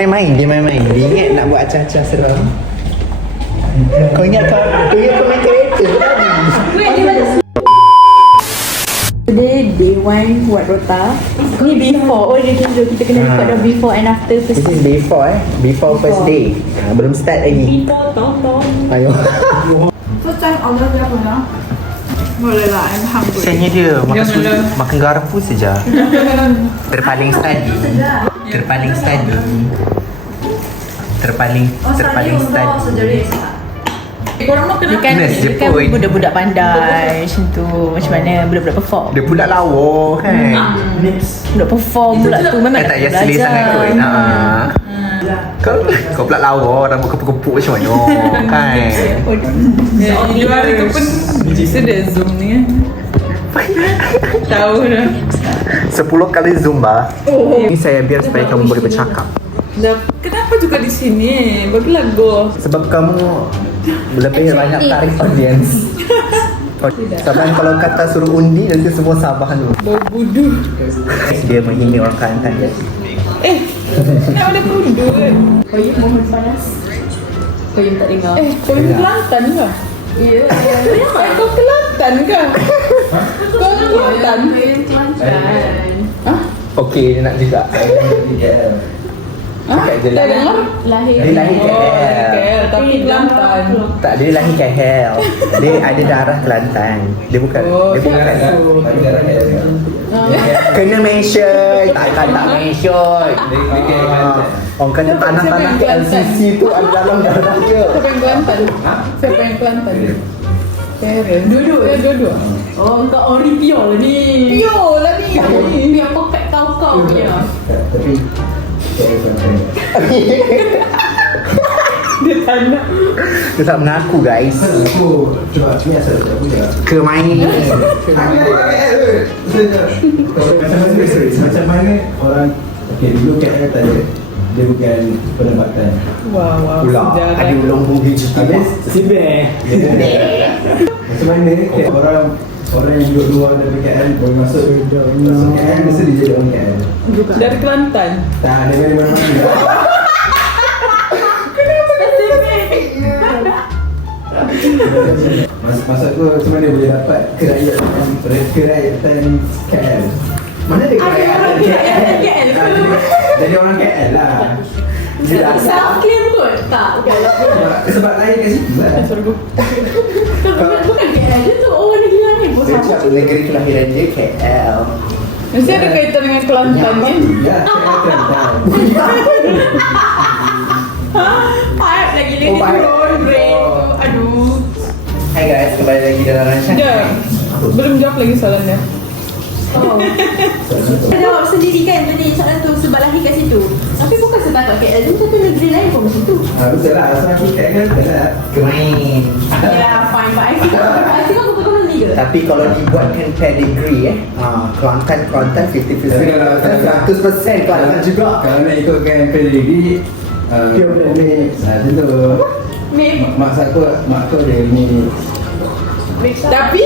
Main-main, dia main-main. Dia ingat nak buat acah-acah seram. Kau ingat kau main kereta tadi? Today day 1 buat rota. Ni before. Oh dia tunjuk kita kena record dah before and after This first. is before Before first day. Belum start lagi. Before tonton. Ayo. First time order berapa lah? Boleh lah, I'm hungry. Kayaknya dia makan garam pun saja. Terpaling study. Terpaling study. Terpaling study. Dia kan, Nurse je dia kan pun. budak-budak pandai macam tu. Macam mana budak-budak perform. Dia pula lawa kan. Budak perform pula tu memang Tak payah selesa sangat kot. Kau pula lawa, rambut kepuk-kepuk macam mana kan. Di luar itu pun sudah zoom ni kan. Tahu dah. 10 kali Zumba. Ini saya biar supaya kamu boleh bercakap. Kenapa juga di sini? Bagilah go. Sebab kamu lebih banyak tarik audience. Sebab kalau kata suruh undi, nanti semua sabar dulu. Bau budu. Dia menghina orang Kelantan dia. Nak ada budu kan? Koyuk mohon panas. Koyuk tak dengar. Kau ni Kelantan ke? Ya. Kau Kelantan ke? Kau orang Kelantan? Okey, dia nak juga. Cakap je Tak lah. dengar? Dia lahir Oh, KL. KL tapi Kelantan. Tak, dia lahir KL. Dia ada darah Kelantan. Dia bukan. Oh, Dia bukan. Kena mention. Tak mention. Orang kata tanah-tanah LCC tu ada dalam darah dia. Siapa yang Kelantan? Siapa yang Kelantan? Karen. Dua-dua. Oh, kau ori pure ni. Pure lah ni. Biar perfect kau punya. Dia tak nak. Dia tak mengaku guys. Aku cuba asal aku je. Ke main. Macam mana orang dulu KL tadi dia bukan pendapatan. Wow, Pula sejarah. ada ulung bumi cerita. Habis sibeh. Macam mana orang yang duduk luar dari KL boleh masuk KL mesti dia jadi orang KL. Dari Kelantan. Tak ada dari mana-mana. Maksud aku macam mana boleh dapat kerakyatan KL? Mana ada kerakyatan KL? Jadi orang KL lah. Self-claim kot? Tak. Sebab lahir kat situ lah. Bukan KL, dia tu orang negeri lain pun Dia sama. cakap negeri kelahiran dia KL. Mesti ada kaitan dengan Kelantan ni. Ya, Kelantan. Pipe lagi lagi pipe. turun brain tu. Aduh. Hai guys, kembali lagi dalam rancangan. Dah. Belum jawab lagi soalan dia. Oh. Saya jawab sendiri kan tadi soalan tu sebab lahir kat situ. Tapi bukan setakat KL, dia satu negeri lain pun macam tu. Betul lah, asal aku KL lah. Kemain. Ya, fine. But I think aku betul-betul ni ke? Tapi kalau dibuatkan pedigree Kelantan 50% Tapi 100% Kelantan juga. Kalau nak ikutkan pedigree tentu mak aku ada ni. Tapi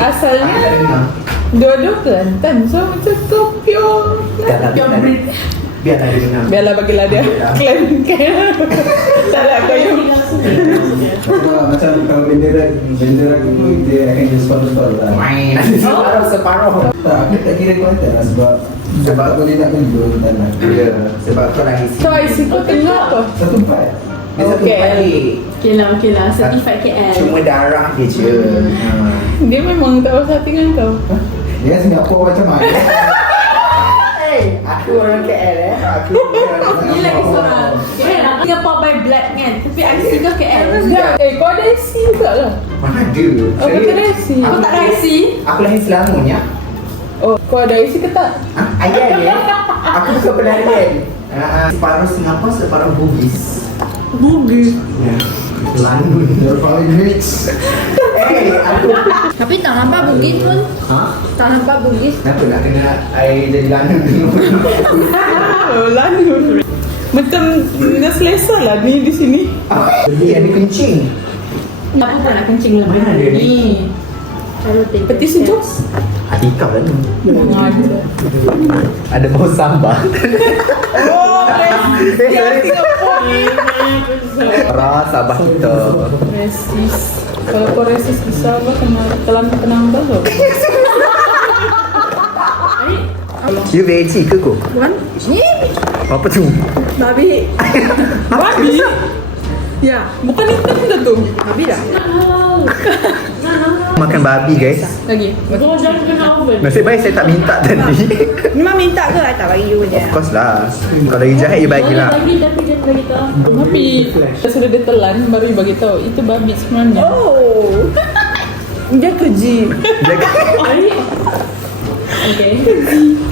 asalnya dua-dua Kelantan. So macam tu pure. Biarlah dia dengar. Biarlah bagilah dia. Klan. Tak nak kau yang Macam kalau bendera aku dia akan jadi separuh-separuh lah. Main. Separuh. Tak, aku tak kira Kelantan lah sebab aku dia nak tunjuk tanah. Ya, sebab kau lahir So IC kau tengok apa? Satu empat. Dia satu Okay. balik. Okay lah. Certified KL. Cuma darah dia je. Dia memang tak usah dengan kau. Dia Singapura macam mana? Aku orang KL Aku orang Ni lagi seorang. KL Singapore by blood kan. Tapi IC kau KL. Kau ada IC juga lah. Mana ada? Oh, kau tak ada IC. Kau tak ada IC? Aku lahir Selangornya. Oh, kau ada IC ke tak? Ayah dia. Aku bukan pelarian. Separuh Singapura, separuh Bugis. Bugis. Ya. London. You're paling rich. Aku. Tapi tak nampak Bugis pun. Tak nampak Bugis. Kenapa nak kena air jadi London dulu? Oh, lalu. Macam dah selesa lah ni di sini. Dia ada kencing. Kenapa kau nak kencing dalam Mana air dia ni? Peti sejuk. Atikah lah ni. Ada. Ada bau sambal. Oh, Parah Sabah kita. resis. Kalau kau resis di Sabah, kena kenang dulu. You veggie ke kau? Bukan? Ni Apa tu? babi. Babi? Ya, Bukan hitam dah tu. babi dah. Makan babi guys. Lagi. Nasib baik saya tak minta tadi. Memang minta ke? I tak bagi you je. Of course lah. Kalau lagi jahat you bagilah. Tapi sudah dia telan baru dia bagi tahu itu babi sebenarnya. Oh. Dia keji. Okay.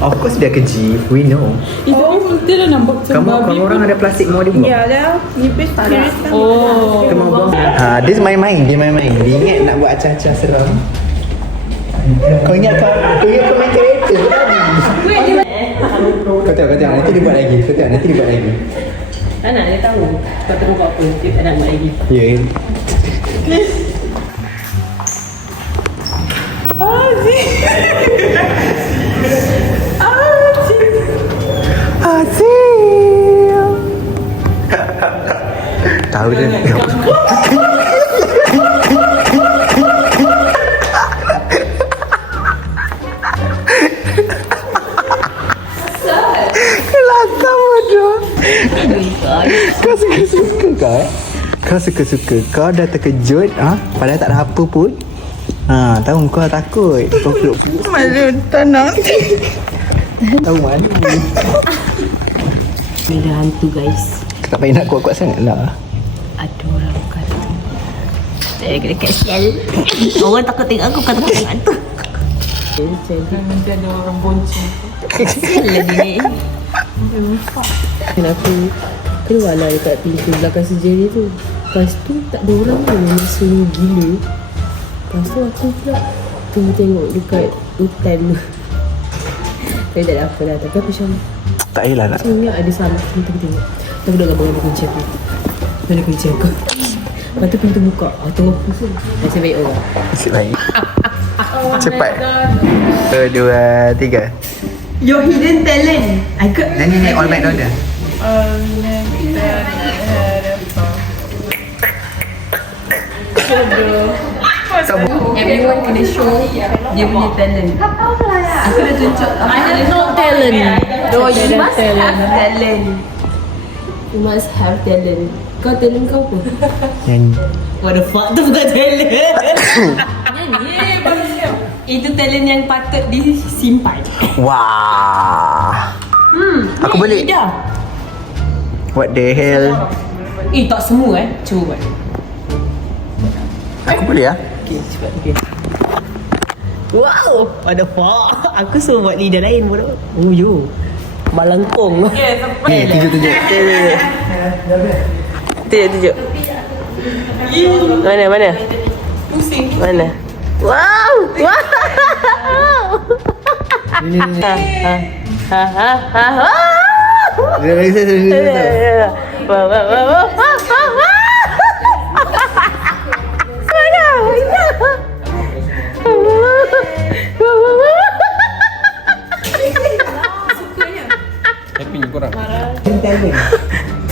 Of course dia keji. We know. Itu dia dah nampak macam babi. Kamu orang ada plastik mau dia buang. Ya dah. Nipis panas. Oh. Kita mau buang. Dia main-main. Dia main-main. Dia ingat nak buat acah-acah seram. Kau ingat kau main kereta tadi. Kau tengok nanti dia buat lagi. Kau tengok nanti dia buat lagi. Tak nak dia tahu. Kau tengok buat apa. Dia tak nak buat lagi. Ya. Azim. Tahu dia. Kelakar bodoh. Kau suka-suka kau Kau suka-suka. Kau dah terkejut padahal tak ada apa pun. Tahu kau takut. Kau peluk-peluk. Malu tanah. Tahu malu. Ni dah hantu guys. Tak payah nak kuat-kuat sangat lah. Ada orang kata. Saya dekat shell. Orang takut tengok aku kata tengok hantu. Nanti ada orang bonceng. Shell lagi ni. Dan aku keluarlah dekat pintu belakang sejari tu. Lepas tu tak ada orang pun. Sunyi gila. Lepas tu aku pula tengok dekat hutan tu. Tapi tak ada apa lah. Tapi aku macam Tak payahlah nak. sebenarnya ada sama. Kita tengok. Kita duduk gabung-gabung kunci aku. Mana kunci aku? Lepas tu pintu buka. Aku tengok pusing. Nasib baik orang. Nasib baik. Cepat. 1, 2, 3. Your hidden talent. I could. Nyanyi All McDonald. Everyone kena show dia punya talent. Aku dah tunjuk. I have no talent. No, you must have talent. You must have talent. Kau talent kau apa? Nyanyi. What the fuck? Tu bukan talent. Nyanyi. Itu talent yang patut disimpan. Wah. Aku boleh. Dah. What the hell? Tak semua cuba buat. Aku boleh Okay, cepat. Okay. Wow, what the fuck? Aku suruh buat lidah lain bodoh. Oh yo. Malangkong. Ni, tunjuk. Tunjuk. Mana? Pusing. Mana? Wow! Wow! Ni. Ha. Wow.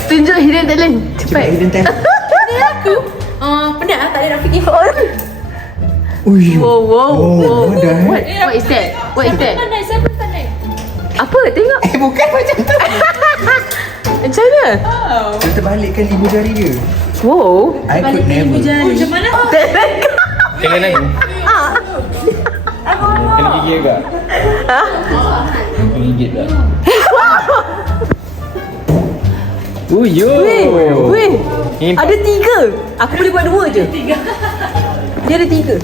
Tunjuk hidden talent. Cepat. Hidden talent. Penat lah. Tak ada nak fikir. Uish. Wow. what the heck? What is that? Pandai, saya pun pandai. Apa? Tengok. Bukan macam tu. Macam mana? Dia terbalikkan ibu jari dia. Wow. I could never. Macam mana? Kena lagu. Kena gigit agak. Ha? Kena gigit tak? Uyo. Weh. Ada 3. Aku boleh buat 2 je. Dia ada 3.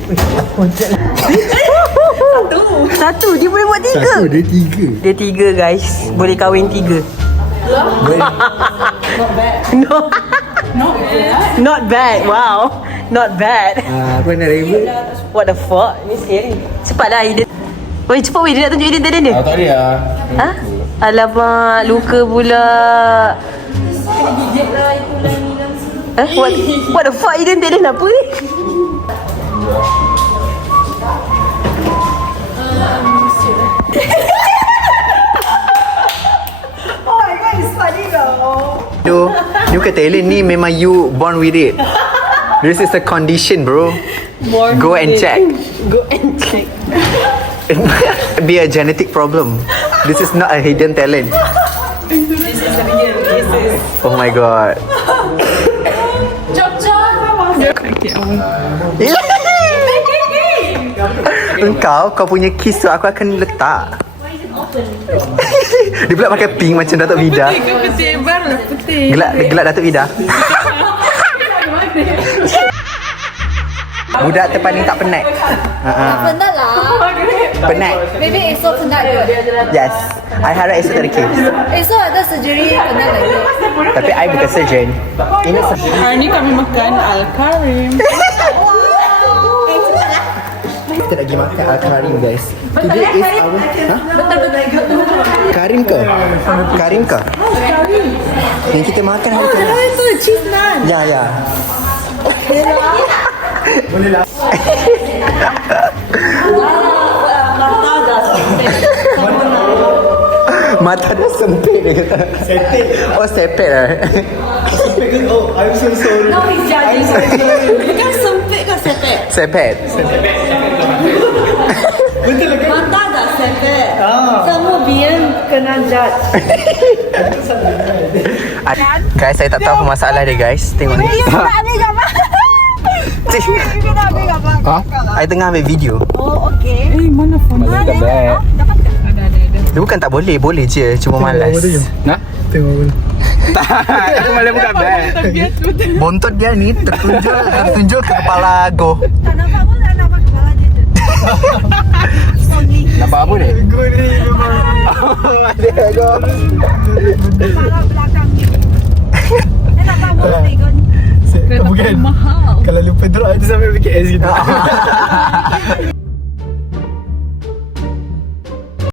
Satu. Dia boleh buat 3. Satu, dia 3. Dia 3 guys. Boleh kahwin 3. No. Not bad. Wow. Not bad. Apa nak ribut? What the fuck? Ni scary. Cepatlah hidden. Weh, cepat weh. Dia nak tunjuk hidden talent dia. Tak ada lah. Ha? Alamak, luka pula. What the fuck hidden talent apa ni? Oh my god, it's funny though. You kata Ellen ni memang you born with it. This is a condition, bro. Go and check. Go and check. It might be a genetic problem. This is not a hidden talent. This is real cases. Oh my god. Kau punya kiss tu aku akan letak. Dia pula pakai pink macam Datuk Vida. Kau putih baru putih. Gelak Datuk Vida. Budak terpaling tak penat. Penat lah. Penat. Maybe esok penat kot. Yes. I harap esok tak ada case. Esok ada surgery penat lagi. Tapi I bukan surgeon. Ini surgeon. Hari ni kami makan Al-Karim. Kita lagi makan Al-Karim, guys. Today is our... Ha? Betul-betul. Karim ke? Karim ke? Yang kita makan hari tu. Itu cheese naan. Ya. Mata dah sempit dia kata. Sepet. Oh, sepet lah. Oh, I'm so sorry. No, he's judging. Bukan sempit ke sepet? Sepet. Mata dah sepet. Semua biar kena judge. Guys, saya tak tahu apa masalah dia, guys. Tengok ni. Ambil gambar. Ambil gambar. I tengah ambil video. Oh, okay. Eh, mana phone? Mana dekat bag? Dia bukan tak boleh, boleh je. Cuma malas. Nak? Tengok. Tak, aku malah buka bag. Bontot dia ni tertunjuk ke kepala Go. Tak nampak pun, tak nampak kepala dia je. Nampak apa ni? Good ni memang. Ada Go. Kepala belakang ni. Dia nampak pun legon. Bukan. Kalau lupa drop itu sampai BKS gitu.